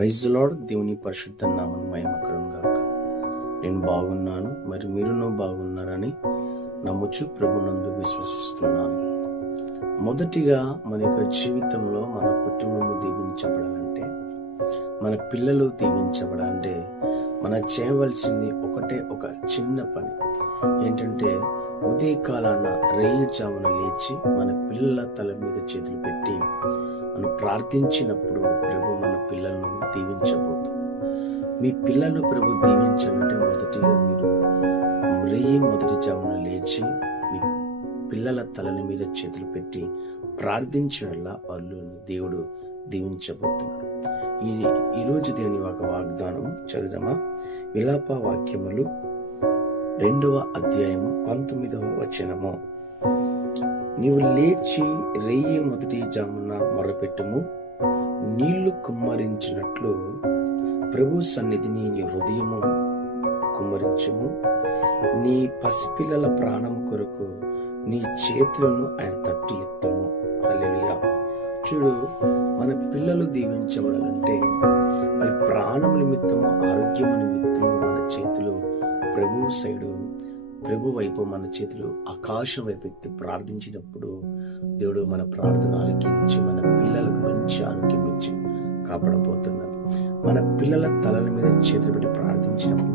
Praise the lord. దేవుని పరిశుద్ధ నామమున మహిమకరం గాక. నేను బాగున్నాను, మరి మీరును బాగున్నారని నమ్ముచు ప్రభునందు విశ్వసిస్తున్నాను. మొదటిగా మన యొక్క జీవితంలో మన కుటుంబము దీవించబడాలంటే, మన పిల్లలు దీవించబడాలంటే మనం చేయవలసింది ఒక చిన్న పని ఏంటంటే, ఉదయకాలాన రేయుజామున లేచి మన పిల్లల తల మీద చేతులు పెట్టి మనం ప్రార్థించినప్పుడు ప్రభు మన పిల్లలను దీవించబోతుంది. మీ పిల్లలు ప్రభు దీవించాలంటే మొదటిగా మీరు మొదటి జామున లేచి మీ పిల్లల తలల మీద చేతులు పెట్టి ప్రార్థించడంలా వాళ్ళు దేవుడు దీవించబోతున్నాడు. ఈరోజు దేవుని ఒక వాగ్దానం చదువుదామా? విలాప వాక్యములు 2వ అధ్యాయము 19వ వచనము. నీవు లేచి మొదటి జామున మొరపెట్టుము, నీళ్లు కుమ్మరించినట్లు ప్రభు సన్నిధిని నీ హృదయము కుమ్మరించుము. నీ పసిపిల్లల ప్రాణం కొరకు నీ చేతులను ఆయన తట్టు ఎత్తము. హల్లెలూయా. చూడు, మన పిల్లలు దీవించబడాలంటే మరి ప్రాణం నిమిత్తము, ఆరోగ్యము నిమిత్తము మన చేతులు ప్రభు వైపు మన చేతులు ఆకాశం వైపు ఎత్తి ప్రార్థించినప్పుడు దేవుడు మన ప్రార్థన ఆలకించి మన పిల్లలకు మంచి ఆరోగ్యం ఇచ్చి కాపాడబోతున్నాడు. మన పిల్లల తలల మీద చేతులు పెట్టి ప్రార్థించినప్పుడు